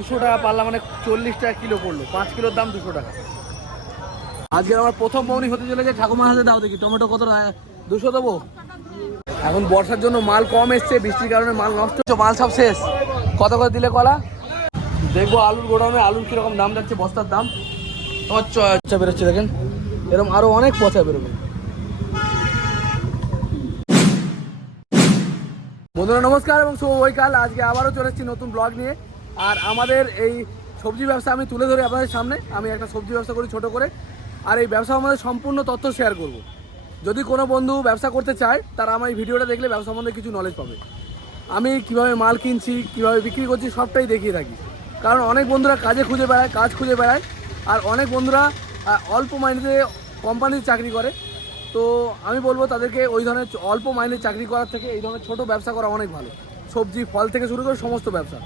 দুশো টাকা পারলাম মানে চল্লিশ টাকা কিলো পড়ল। পাঁচ কিলোর দাম দুশো টাকা। আজকে আমার প্রথম বৌনি হতে চলেছে, ঠাকুমার হাতে দাও দেখি, টমেটো কত দুশো দেবো? এখন বর্ষার জন্য মাল কম এসছে, বৃষ্টির কারণে মাল নষ্ট হচ্ছে, মাল সব শেষ। কত করে দিলে কলা? দেখব আলুর গোডাউনে আলুর কীরকম দাম যাচ্ছে, বস্তার দাম। পচা বেরোচ্ছে, দেখেন। এরকম আরও অনেক পচা বেরোবে। বন্ধুরা, নমস্কার এবং শুভ বৈকাল। আজকে আবারও চলে এসেছি নতুন ব্লগ নিয়ে। আর আমাদের এই সবজি ব্যবসা আমি তুলে ধরি আপনাদের সামনে। আমি একটা সবজি ব্যবসা করি ছোট করে। আর এই ব্যবসা আমাদের সম্পূর্ণ তথ্য শেয়ার করব। যদি কোনো বন্ধু ব্যবসা করতে চায়, তারা আমার এই ভিডিওটা দেখলে ব্যবসা সম্বন্ধে কিছু নলেজ পাবে। আমি কীভাবে মাল কিনছি, কীভাবে বিক্রি করছি, সবটাই দেখিয়ে থাকি। কারণ অনেক বন্ধুরা কাজে খুঁজে বেড়ায়, কাজ খুঁজে বেড়ায়। আর অনেক বন্ধুরা অল্প মাইনেতে কোম্পানির চাকরি করে। তো আমি বলব তাদেরকে ওই ধরনের অল্প মাইনে চাকরি করার থেকে এই ধরনের ছোট ব্যবসা করা অনেক ভালো। সবজি, ফল থেকে শুরু করে সমস্ত ব্যবসা।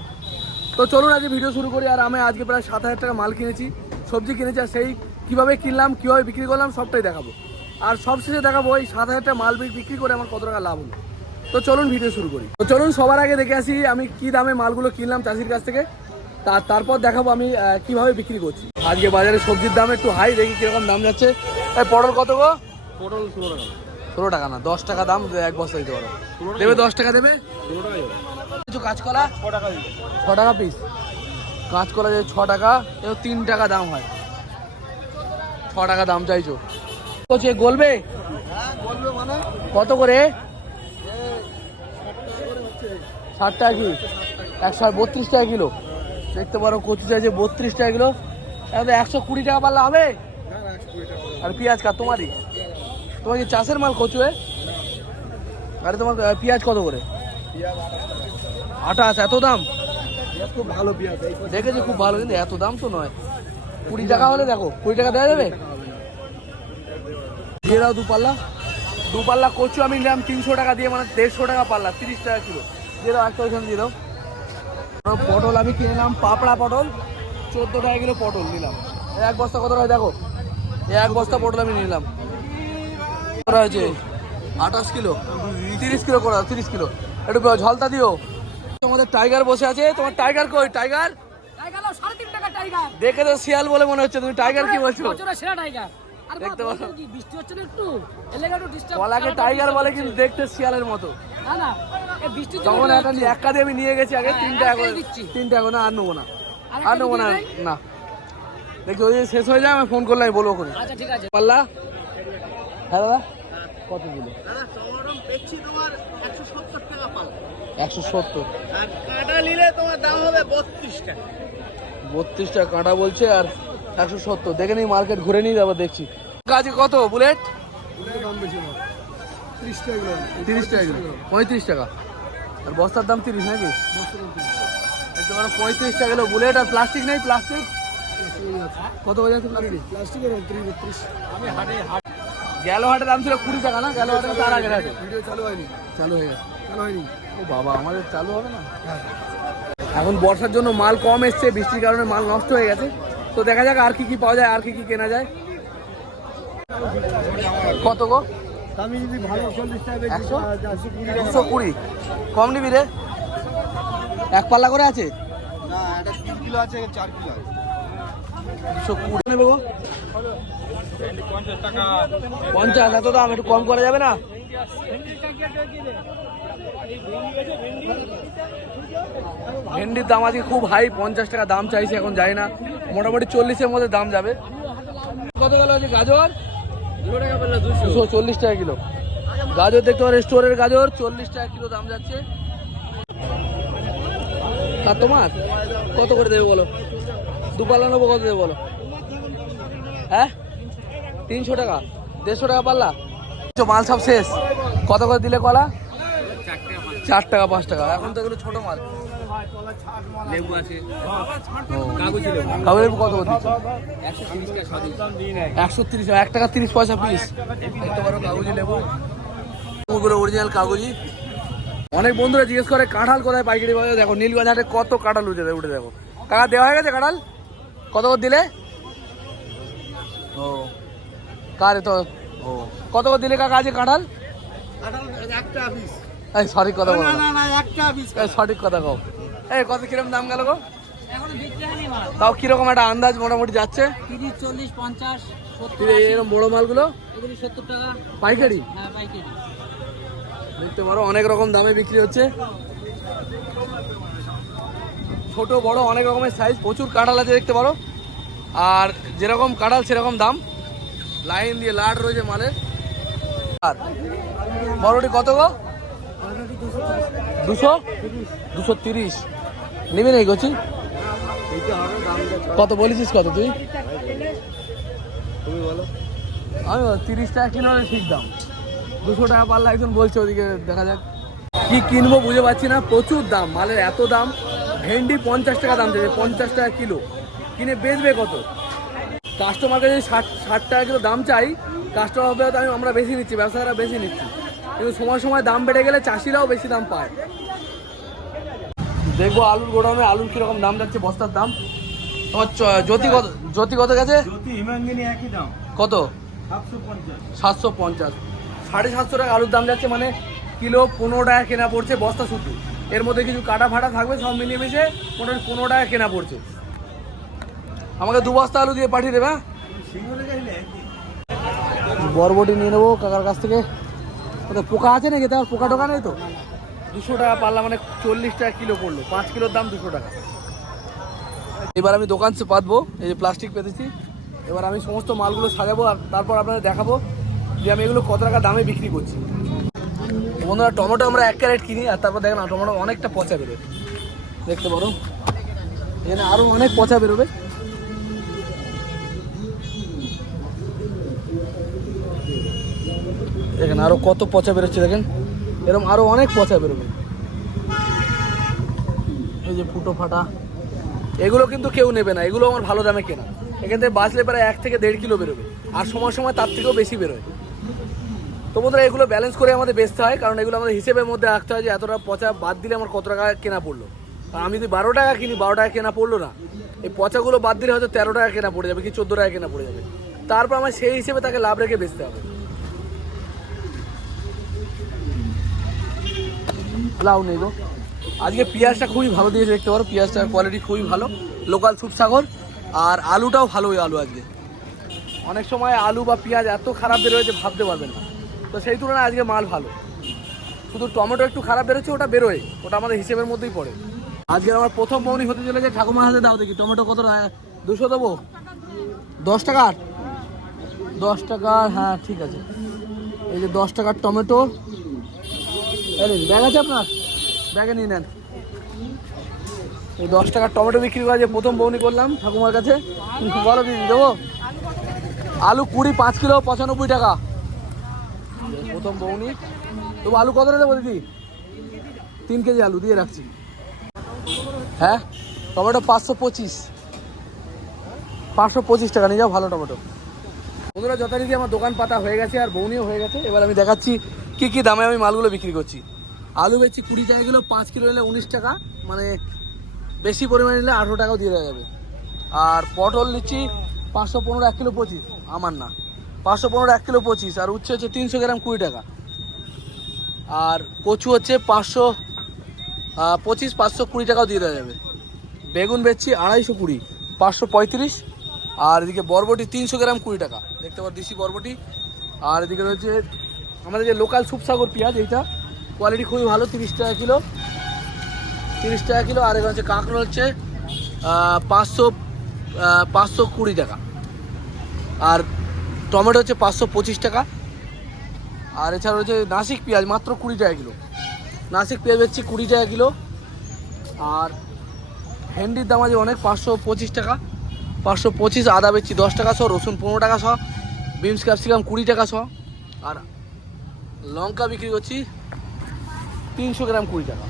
তো চলুন আজকে ভিডিও শুরু করি। আর আমি আজকে প্রায় সাত হাজার টাকা মাল কিনেছি সবজি কিনেছি আর সেই কীভাবে কিনলাম কীভাবে বিক্রি করলাম সবটাই দেখাবো। আর সবশেষে দেখাবো এই সাত হাজার টাকা মাল বিক্রি করে আমার কত টাকা লাভ হলো। তো চলুন ভিডিও শুরু করি। তো চলুন সবার আগে দেখে আসি আমি কি দামে মালগুলো কিনলাম চাষির কাছ থেকে। তার তারপর দেখাবো আমি কীভাবে বিক্রি করছি। আজকে বাজারে সবজির দাম একটু হাই দেখি কীরকম দাম যাচ্ছে। পটল কত গো? পটল ষোলো টাকা। ষোলো টাকা না দশ টাকা দাম এক বস্তা দিতে পারো। দেবে দশ টাকা দেবে? ষোলো টাকা। কিছু কাঁচকলা? ছ টাকা পিস কাঁচকলা যে ছ টাকা এও তিন টাকা দাম হয়। ছ টাকা দাম চাইছো। বলছে গলবে? কত করে? ষাট টাকা কি একশো বত্রিশ টাকা কিলো। দেখতে পারো কচু চাইছে বত্রিশ টাকা কিলো। এখন একশো কুড়ি টাকা পারলে হবে? আর পেঁয়াজ কার তোমারই? তোমার কি চাষের মাল কচু? আরে তোমার পেঁয়াজ কত করে? আঠাশ এত দাম? খুব ভালো পেঁয়াজ দেখেছি খুব ভালো কিন্তু এত দাম তো নয়। কুড়ি টাকা হলে দেখো কুড়ি টাকা দেওয়া যাবে? দিয়ে দাও দু পাল্লা দু পাল্লা কচু আমি নিলাম তিনশো টাকা দিয়ে মানে দেড়শো টাকা পাল্লা তিরিশ টাকা কিলো। দিয়ে দাও একটা ওইখানে দিয়ে দাও। পটল আমি কিনে নিলাম পাপড়া পটল চোদ্দ টাকা কিলো পটল নিলাম। এক বস্তা কত হয় দেখো? এক বস্তা পটল আমি নিলাম। হয়েছে আঠাশ কিলো। তিরিশ কিলো করে দাও তিরিশ কিলো। একটু ঝলতা দিও। তোমাদের টাইগার বসে আছে। তোমার টাইগার কই? টাইগার দেখে তো শিয়াল বলে মনে হচ্ছে তুমি টাইগার কি বলছো? টাইগার আর দেখতে দেখতে পাচ্ছ? কি? বৃষ্টি হচ্ছে না একটু। এলে একটু ডিস্টার্ব গলাকে টাইগার বলে কিন্তু দেখতে শিয়ালের মতো। না না। তখন একটা নিয়ে এক কাঁধে আমি নিয়ে গেছি আগে হ্যাঁ, তিন টাকা করে একটাই দিচ্ছি। তিন টাকা করে না আর নেব না। আর নেব না না। দেখি ওই যে শেষ হয়ে যায় আমি ফোন করলে আমি বলব ওখানে আচ্ছা ঠিক আছে। পাল্লা হ্যাঁ দাদা? কত দিল দাদা টমেটো দেখছি তোমার একশো সত্তর। আর কাটা নিলে তোমার দাম হবে বত্রিশ টাকা। বত্রিশ টাকা কাঁটা বলছে আর একশো সত্তর। দেখে নিই মার্কেট ঘুরে নিয়ে যাব দেখছি। কাজে কত? বুলেট? দাম বেশি না ত্রিশ টাকা তিরিশ টাকা কিলো। পঁয়ত্রিশ টাকা। আর বস্তার দাম তিরিশ নাকি? পারো পঁয়ত্রিশ টাকা কিলো বুলেট আর প্লাস্টিক নেই? প্লাস্টিক? কত হয়ে যাচ্ছে প্লাস্টিক? প্লাস্টিকের ত্রিশ বত্রিশ। আমি হাটে হাট। গেল হাটের দাম ছিল কুড়ি টাকা না? গেল হাটে তার আগের হাটে। ভিডিও চালু হয়নি। চালু হয়ে গেছে। চালু হয়নি। ও বাবা আমাদের চালু হবে না? এখন বর্ষার জন্য মাল কম এসছে বৃষ্টির কারণে মাল নষ্ট হয়ে গেছে। তো দেখা যাক আর কি কি পাওয়া যায় আর কি কি কেনা যায়। কত গো? আমি যদি ভালো একশো? কুড়ি। কম নিবি রে। এক পাল্লা করে আছে? না এটা তিন কিলো আছে চার কিলো আছে। একশো কুড়ি। নেবে গো? পঞ্চাশ এত দাম একটু কম করা যাবে না? ভেন্ডির দাম আজকে খুব হাই পঞ্চাশ টাকা দাম চাইছে এখন যাই না। মোটামুটি চল্লিশের মধ্যে দাম যাবে। কত গেল আছে গাজর? দুশো চল্লিশ টাকা কিলো। গাজর দেখতে পারেন স্টোরের গাজর চল্লিশ টাকা কিলো দাম যাচ্ছে। আর তোমার? কত করে দেবে বলো? দুপাল্লা নেব কত দেবে বলো? হ্যাঁ? তিনশো টাকা দেড়শো টাকা পাল্লা? মাল সব শেষ। কত করে দিলে কলা? চার টাকা পাঁচ টাকা। এখন তো এগুলো ছোট মাল। লেবু আছে। কাগজি লেবু। কাগজ লেবু কত একশো তিরিশ এক টাকা তিরিশ পয়সা পিস দেখতে পারো কাগজি লেবু। ওগুলো অরিজিনাল কাগজি। অনেক বন্ধুরা জিজ্ঞেস করে কাঁঠাল কোথায় পাইকারি পাওয়া দেখো নীলগঞ্জ হাটে কত কাঁঠাল উঠে উঠে দেখো। কাকা দেওয়া হয়ে গেছে কাঁঠাল? কত করে দিলে? ও। কারে তো? ও। কত করে দিলে কাকা আজকে কাঁঠাল? পিস এই সঠিক কথা বলো না না। একটা এই সঠিক কথা কও। এই কত কিরম দাম গেল গো? তাও কীরকম একটা আন্দাজ মোটামুটি যাচ্ছে? তিরিশ চল্লিশ পঞ্চাশ এরকম বড় মালগুলো? এগুলি সত্তর টাকা। পাইকারি? হ্যাঁ পাইকারি। দেখতে পারো অনেক রকম দামে বিক্রি হচ্ছে। ছোট বড় অনেক রকমের সাইজ প্রচুর কাঁঠাল আছে দেখতে পারো। আর যেরকম কাঁঠাল সেরকম দাম। লাইন দিয়ে লাট রয়েছে মালের। আর বড়টি কত গো? দুশো? দুশো তিরিশ। নেবে নেই গছি কত বলেছিস কত তুই? আমি তিরিশ টাকা কিলো ঠিক দাম। দুশো টাকা পারলে একজন বলছে ওদিকে, দেখা যাক। কি কিনবো বুঝে পাচ্ছি না, প্রচুর দাম, মালের এত দাম। ভেন্ডি পঞ্চাশ টাকা দাম দেবে পঞ্চাশ টাকা কিলো। কিনে বেচবে কত? কাস্টমারকে যদি ষাট ষাট টাকা কিলো দাম চাই কাস্টমার আমি, আমরা বেশি নিচ্ছি, ব্যবসায়ীরা বেশি নিচ্ছি। কিন্তু সময় সময় দাম বেড়ে গেলে চাষিরাও বেশি দাম পায়। দেখব আলুর গোডাউনে আলুর কীরকম দাম যাচ্ছে বস্তার দাম। তোমার জ্যোতি কত জ্যোতি কত গেছে? কত? সাতশো পঞ্চাশ। সাড়ে সাতশো টাকা আলুর দাম যাচ্ছে মানে কিলো পনেরো টাকা কেনা পড়ছে বস্তা শুধু। এর মধ্যে কিছু কাটা ফাটা থাকবে সব মিলিয়ে মিশে মোটামুটি পনেরো টাকা কেনা পড়ছে। আমাকে দু বস্তা আলু দিয়ে পাঠিয়ে দেবে হ্যাঁ? বরবটি নিয়ে নেব কাকার কাছ থেকে। পোকা আছে নাকি? তার পোকা টোকা নেই তো? দুশো টাকা পারলাম মানে চল্লিশ টাকা কিলো পড়ল। পাঁচ কিলোর দাম দুশো টাকা। এবার আমি দোকান সে পাতবো এই যে প্লাস্টিক পেতেছি। এবার আমি সমস্ত মালগুলো সাজাবো আর তারপর আপনাদের দেখাবো যে আমি এগুলো কত টাকা দামে বিক্রি করছি। বন্ধুরা টমেটো আমরা এক ক্যারেট কিনি আর তারপর দেখেন টমেটো অনেকটা পচা বেরোবে দেখতে পারো। এখানে আরও অনেক পচা বেরোবে। দেখেন আরও কত পচা বেরোচ্ছে দেখেন। এরকম আরও অনেক পচা বেরোবে। এই যে ফুটো ফাটা, এগুলো কিন্তু কেউ নেবে না, এগুলো আমার ভালো দামে কেনা। এখান থেকে বাঁচলে প্রায় এক থেকে দেড় কিলো বেরোবে, আর সময় সময় তার থেকেও বেশি বেরোয়। তো বন্ধুরা, এগুলো ব্যালেন্স করে আমাদের বেচতে হয়, কারণ এগুলো আমাদের হিসেবের মধ্যে রাখতে হয় যে এতটা পচা বাদ দিলে আমার কত টাকা কেনা পড়ল। আমি যদি বারো টাকা কিনি, বারো টাকা কেনা পড়ল না। এই পচাগুলো বাদ দিলে হয়তো তেরো টাকা কেনা পড়ে যাবে কি চোদ্দ টাকা কেনা পড়ে যাবে। তারপর আমার সেই হিসেবে তাকে লাভ রেখে বেচতে হবে। লাউ গো। আজকে পেঁয়াজটা খুবই ভালো দিয়েছে, দেখতে পারো, পেঁয়াজটার কোয়ালিটি খুবই ভালো। লোকাল সুপসাগর, আর আলুটাও ভালো ওই আলু আজকে। অনেক সময় আলু বা পেঁয়াজ এত খারাপ বেরোয় যে ভাবতে পারবেন না। তো সেই তুলনায় আজকে মাল ভালো। শুধু টমেটো একটু খারাপ বেরোচ্ছে ওটা বেরোয়। ওটা আমাদের হিসেবের মধ্যেই পড়ে। আজকে আমার প্রথম বৌনি হতে চলেছে, ঠাকুমার হাতে দাও দেখি, টমেটো কত দুশো দেবো? দশ টাকার? দশ টাকার হ্যাঁ ঠিক আছে। এই যে দশ টাকার টমেটো ব্যাগ আছে আপনার? ব্যাগে নিয়ে নেন। দশ টাকার টমেটো বিক্রি করা যে প্রথম বৌনি করলাম ঠাকুমার কাছে, বলো দিদি দেবো? আলু কুড়ি, পাঁচ কিলো, পঁচানব্বই টাকা। প্রথম বৌনি। তবু আলু কত দেবো দিদি? তিন কেজি আলু, দিয়ে রাখছি। হ্যাঁ? টমেটো পাঁচশো পঁচিশ। পাঁচশো পঁচিশ টাকা, নিয়ে যাও ভালো টমেটো। বন্ধুরা, যথারীতি আমার দোকান পাতা হয়ে গেছে আর বৌনিও হয়ে গেছে। এবার আমি দেখাচ্ছি কি কি দামে আমি মালগুলো বিক্রি করছি? আলু বেচছি কুড়ি টাকা কিলো, পাঁচ কিলো নিলে উনিশ টাকা মানে বেশি পরিমাণে নিলে আঠেরো টাকাও দিয়ে দেওয়া যাবে। আর পটল নিচ্ছি পাঁচশো পনেরো, এক কিলো পঁচিশ, আমার না। পাঁচশো পনেরো, এক কিলো পঁচিশ, আর উচ্ছে হচ্ছে তিনশো গ্রাম কুড়ি টাকা। আর কচু হচ্ছে পাঁচশো পঁচিশ, পাঁচশো কুড়ি টাকাও দিয়ে দেওয়া যাবে। বেগুন বেচছি আড়াইশো কুড়ি, পাঁচশো পঁয়ত্রিশ, আর এদিকে বরবটি তিনশো গ্রাম কুড়ি টাকা। দেখতে পাচ্ছ, দেশি বরবটি। আর এদিকে রয়েছে আমাদের যে লোকাল সুপসাগর পেঁয়াজ, এইটা কোয়ালিটি খুবই ভালো, তিরিশ টাকা কিলো। তিরিশ টাকা কিলো, আর এখানে হচ্ছে কাঁকড়া হচ্ছে পাঁচশো পাঁচশো কুড়ি টাকা। আর টমেটো হচ্ছে পাঁচশো পঁচিশ টাকা। আর এছাড়া রয়েছে নাসিক পেঁয়াজ, মাত্র কুড়ি টাকা কিলো। নাসিক পেঁয়াজ বেচছি কুড়ি টাকা কিলো। আর ভেন্ডির দাম আছে অনেক, পাঁচশো পঁচিশ টাকা। পাঁচশো পঁচিশ আদা বেচছি দশ টাকা সহ রসুন পনেরো টাকা সহ বিমস ক্যাপসিকাম কুড়ি টাকা সহ আর লঙ্কা বিক্রি করছি তিনশো গ্রাম কুড়ি টাকা।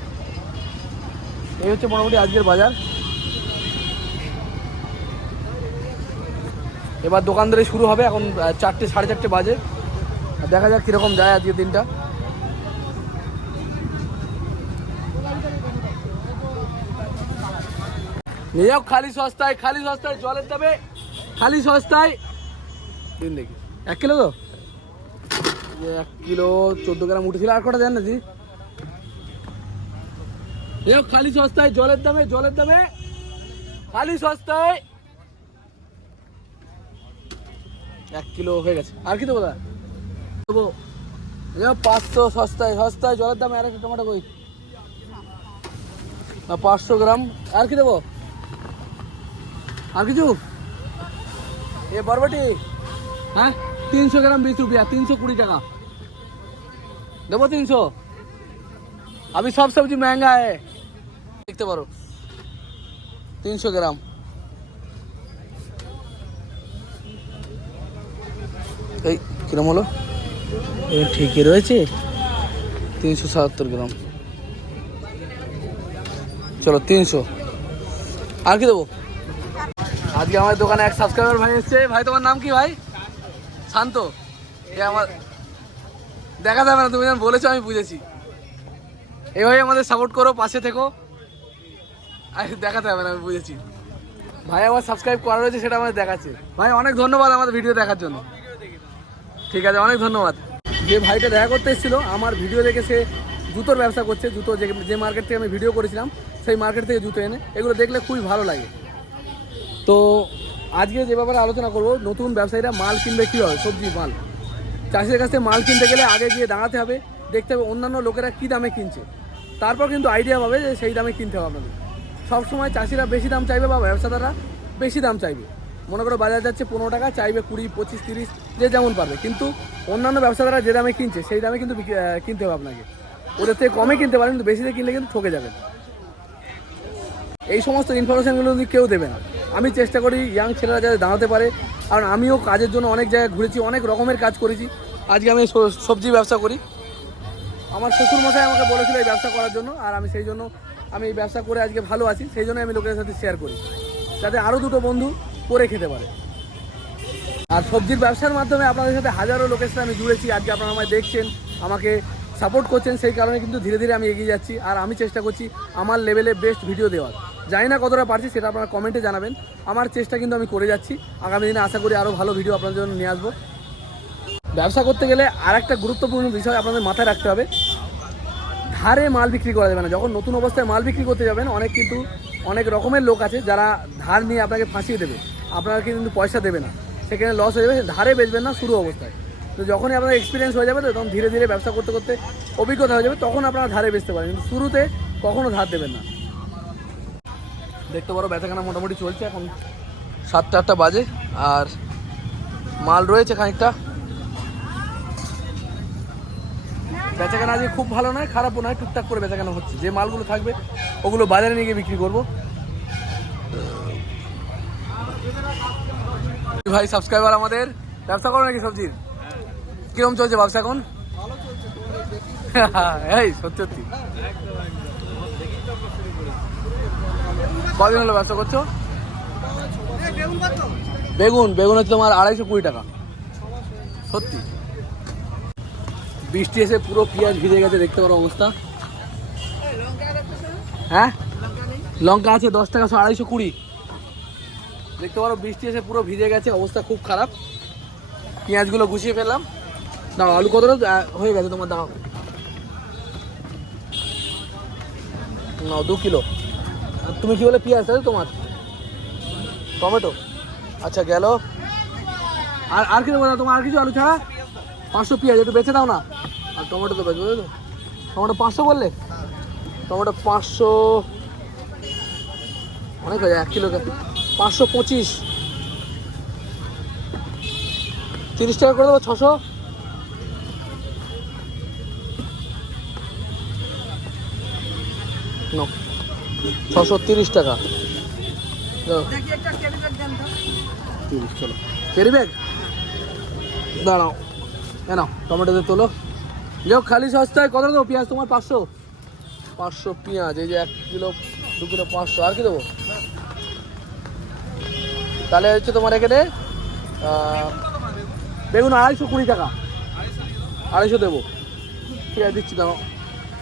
এই হচ্ছে মোটামুটি আজকের বাজার। এবার দোকানদারি শুরু হবে এখন চারটে, সাড়ে চারটে বাজে। দেখা যাক কীরকম যায় আজকের দিনটা। নিয়ে যাও খালি সস্তায় খালি সস্তায়, জলের দামে খালি সস্তায়। দিন দেখি। এক কিলো তো? এক কিলো চোদ্দ গ্রাম উঠেছিল, আর কটা দেন না জি? খালি সস্তায়, জলের দামে জলের দামে। খালি সস্তায়। এক কিলো হয়ে গেছে। আর কি দেবো দাদা? দেবো। পাঁচশো সস্তায় সস্তায় জলের দামে আর একটা টমেটো কই? পাঁচশো গ্রাম। আর কি দেবো? আর কিছু? এ বরবটি। হ্যাঁ? তিনশো গ্রাম বিশ রুপিয়া তিনশো কুড়ি টাকা দেবো তিনশো अभी सब सब्जी महंगा है দেখতে পারো তিনশো গ্রাম এই কিরম হলো এই ঠিকই রয়েছে তিনশো সাতাত্তর গ্রাম চলো তিনশো আর কি দেবো আজকে আমার দোকানে এক সাবস্ক্রাইবার ভাই এসছে ভাই তোমার নাম কি ভাই শান্ত। আমার দেখা যাবে না, তুমি যেন বলেছ আমি বুঝেছি। এভাবে আমাদের সাপোর্ট করো, পাশে থেকো। আর দেখাতে হবে না, আমি বুঝেছি। ভাই, আমার সাবস্ক্রাইব করা রয়েছে, সেটা আমাদের দেখাচ্ছে। ভাই, অনেক ধন্যবাদ আমাদের ভিডিও দেখার জন্য। ঠিক আছে, অনেক ধন্যবাদ। যে ভাইটা দেখা করতে এসেছিল, আমার ভিডিও দেখে সে জুতোর ব্যবসা করছে। জুতো যে যে মার্কেট থেকে আমি ভিডিও করেছিলাম, সেই মার্কেট থেকে জুতো এনে, এগুলো দেখলে খুবই ভালো লাগে। তো আজকে যে ব্যাপারে আলোচনা করব, নতুন ব্যবসায়ীরা মাল কিনবে কীভাবে? সবজি, মাল। চাষিদের কাছে মাল কিনতে গেলে আগে গিয়ে দাঁড়াতে হবে, দেখতে হবে অন্যান্য লোকেরা কী দামে কিনছে। তারপর কিন্তু আইডিয়া পাবে যে সেই দামে কিনতে হবে আপনাদের। সবসময় চাষিরা বেশি দাম চাইবে বা ব্যবসাদাররা বেশি দাম চাইবে। মনে করো বাজার যাচ্ছে পনেরো টাকা, চাইবে কুড়ি, পঁচিশ, তিরিশ, যে যেমন পারবে। কিন্তু অন্যান্য ব্যবসাদাররা যে দামে কিনছে, সেই দামে কিন্তু কিনতে হবে আপনাকে। ওদের থেকে কমে কিনতে পারেন, কিন্তু বেশিতে কিনলে কিন্তু ঠকে যাবেন। এই সমস্ত ইনফরমেশানগুলো যদি কেউ দেবে না। আমি চেষ্টা করি ইয়াং ছেলেরা যাতে দাঁড়াতে পারে। কারণ আমিও কাজের জন্য অনেক জায়গায় ঘুরেছি, অনেক রকমের কাজ করেছি। আজকে আমি সবজি ব্যবসা করি। আমার শ্বশুর মশাই আমাকে বলেছিল এই ব্যবসা করার জন্য, আর আমি সেই জন্য আমি এই ব্যবসা করে আজকে ভালো আছি, সেই জন্য আমি লোকের সাথে শেয়ার করি। যাতে আরও দুটো বন্ধু করে খেতে পারে। আর সবজির ব্যবসার মাধ্যমে আপনাদের সাথে হাজারো লোকের সাথে আমি জুড়েছি, আজকে আপনারা আমায় দেখছেন, আমাকে সাপোর্ট করছেন, সেই কারণে কিন্তু ধীরে ধীরে আমি এগিয়ে যাচ্ছি। আর আমি চেষ্টা করছি আমার লেভেলে বেস্ট ভিডিও দেওয়ার। জানি না কতটা পারছি, সেটা আপনারা কমেন্টে জানাবেন। আমার চেষ্টা কিন্তু আমি করে যাচ্ছি। আগামী দিনে আশা করি আরও ভালো ভিডিও আপনাদের জন্য নিয়ে আসব। ব্যবসা করতে গেলে আর একটা গুরুত্বপূর্ণ বিষয় আপনাদের মাথায় রাখতে হবে। ধারে মাল বিক্রি করা যাবে না। যখন নতুন অবস্থায় মাল বিক্রি করতে যাবেন, অনেক কিন্তু অনেক রকমের লোক আছে যারা ধার নিয়ে আপনাকে ফাঁসিয়ে দেবে। আপনাকে কিন্তু পয়সা দেবে না। সেখানে লস হয়ে যাবে, ধারে বেচবেন না, শুরু অবস্থায়। তো যখনই আপনার এক্সপিরিয়েন্স হয়ে যাবে, তো তখন ধীরে ধীরে ব্যবসা করতে করতে অভিজ্ঞতা হয়ে যাবে, তখন আপনারা ধারে বেচতে পারেন। কিন্তু শুরুতে কখনও ধার দেবেন না। দেখতে পারো ব্যথাখানা মোটামুটি চলছে এখন সাতটা আটটা বাজে আর মাল রয়েছে খানিকটা। বেচাকেনা আজকে খুব ভালো নয় খারাপও নয় টুকটাক করে বেচাকেনা হচ্ছে। যে মালগুলো থাকবে ওগুলো বাজারে নিয়ে গিয়ে বিক্রি করব। ভাই সাবস্ক্রাইবার আমাদের। ব্যবসা করো নাকি সবজির? কিরম চলছে ব্যবসা এখন? এই সত্যি সত্যি। কদিন হলো ব্যবসা করছ? বেগুন বেগুন হচ্ছে তোমার আড়াইশো কুড়ি টাকা। সত্যি। বৃষ্টি এসে পুরো পেঁয়াজ ভিজে গেছে, দেখতে পারো অবস্থা। হ্যাঁ? লঙ্কা আছে দশ টাকা আড়াইশো কুড়ি। দেখতে পারো বৃষ্টি এসে পুরো ভিজে গেছে, অবস্থা খুব খারাপ। পেঁয়াজগুলো গুছিয়ে ফেললাম। দাও আলু কতটা হয়ে গেছে তোমার দাও নাও, দু কিলো। তুমি কি বলে পেঁয়াজ তাই তোমার? টমেটো? আচ্ছা গেল। আর আর কি দেবো না, তোমার আর কিছু আলু ছাড়া? পাঁচশো পেঁয়াজ, একটু বেছে দাও না। আর টমেটো তো বেচবো তো টমেটো পাঁচশো বললে? টমেটো পাঁচশো, অনেক হয়ে যায়, এক কিলো পাঁচশো পঁচিশ। তিরিশ টাকা করে দেবো, ছশো? নাও। ছশো তিরিশ টাকা। ক্যারি ব্যাগ দাঁড়াও। নাও, টমেটোতে তোলো। যাও খালি সস্তায় কত দেবো? পেঁয়াজ তোমার পাঁচশো? পাঁচশো পেঁয়াজ, এই যে এক কিলো, দু কিলো পাঁচশো। আর কি দেবো? তাহলে হচ্ছে তোমার এখানে বেগুন আড়াইশো কুড়ি টাকা। আড়াইশো দেবো। ঠিক আছে দিচ্ছি দাও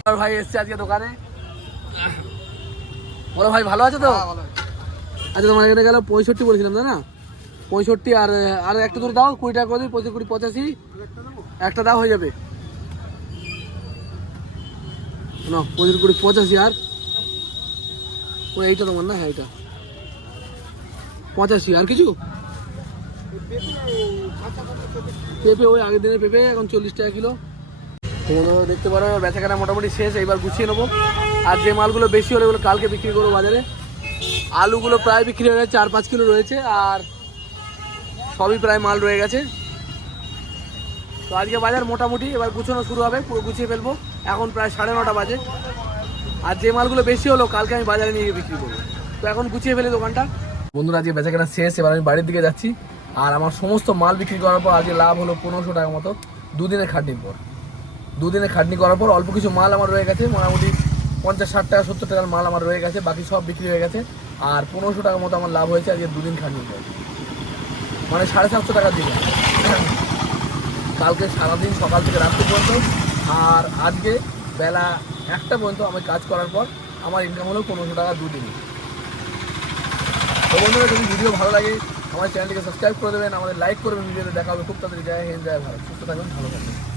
আমার ভাই এসছে আজকে দোকানে। বলো ভাই ভালো আছে তো? আচ্ছা তোমার এখানে গেল পঁয়ষট্টি বলেছিলাম তাই না? পঁয়ষট্টি আর আর একটা দূরে দাও কুড়ি টাকা করে দিই পঁচিশ কুড়ি পঁচাশি। একটা দাও হয়ে যাবে। না পঁচিশ কুড়ি পঁচাশি আর। ও এইটা তোমার না? হ্যাঁ এইটা। পঁচাশি আর কিছু? পেঁপে ওই আগের দিনের পেঁপে এখন চল্লিশ টাকা কিলো। দেখতে পারো, বেচাকেনা মোটামুটি শেষ, এইবার গুছিয়ে নেব। আর যে মালগুলো বেশি হলো ওগুলো কালকে বিক্রি করব বাজারে। আলুগুলো প্রায় বিক্রি হয়ে চার পাঁচ কিলো রয়েছে, আর সবই প্রায় মাল রয়ে গেছে। তো আজকে বাজার মোটামুটি, এবার গুছানো শুরু হবে, পুরো গুছিয়ে ফেলব। এখন প্রায় সাড়ে নটা বাজে। আর যে মালগুলো বেশি হলো, কালকে আমি বাজারে নিয়ে গিয়ে বিক্রি করব। তো এখন গুছিয়ে ফেলি দোকানটা। বন্ধুরা, আজকে বেচাকেনা শেষ, এবার আমি বাড়ির দিকে যাচ্ছি। আর আমার সমস্ত মাল বিক্রি করার পর আজকে লাভ হলো পনেরোশো টাকা মতো, দুদিনের খাটনির পর। দুদিনে খাটনি করার পর অল্প কিছু মাল আমার রয়ে গেছে, মোটামুটি পঞ্চাশ, ষাট টাকা, সত্তর টাকার মাল আমার রয়ে গেছে, বাকি সব বিক্রি হয়ে গেছে। আর পনেরোশো টাকার মতো আমার লাভ হয়েছে আজকে দুদিন খাটনি পর মানে সাড়ে সাতশো টাকা দিন কালকে সারাদিন সকাল থেকে রাত্রি পর্যন্ত। আর আজকে বেলা একটা পর্যন্ত আমি কাজ করার পর আমার ইনকাম হলো পনেরোশো টাকা দুদিনই তো বন্ধুরা, যদি ভিডিও ভালো লাগে, আমার চ্যানেলটিকে সাবস্ক্রাইব করে দেবেন, আমাদের লাইক করবেন ভিডিওতে দেখা হবে। খুব তাড়াতাড়ি। জয় হিন্দ, জয় ভারত। সুস্থ থাকবেন ভালো থাকবেন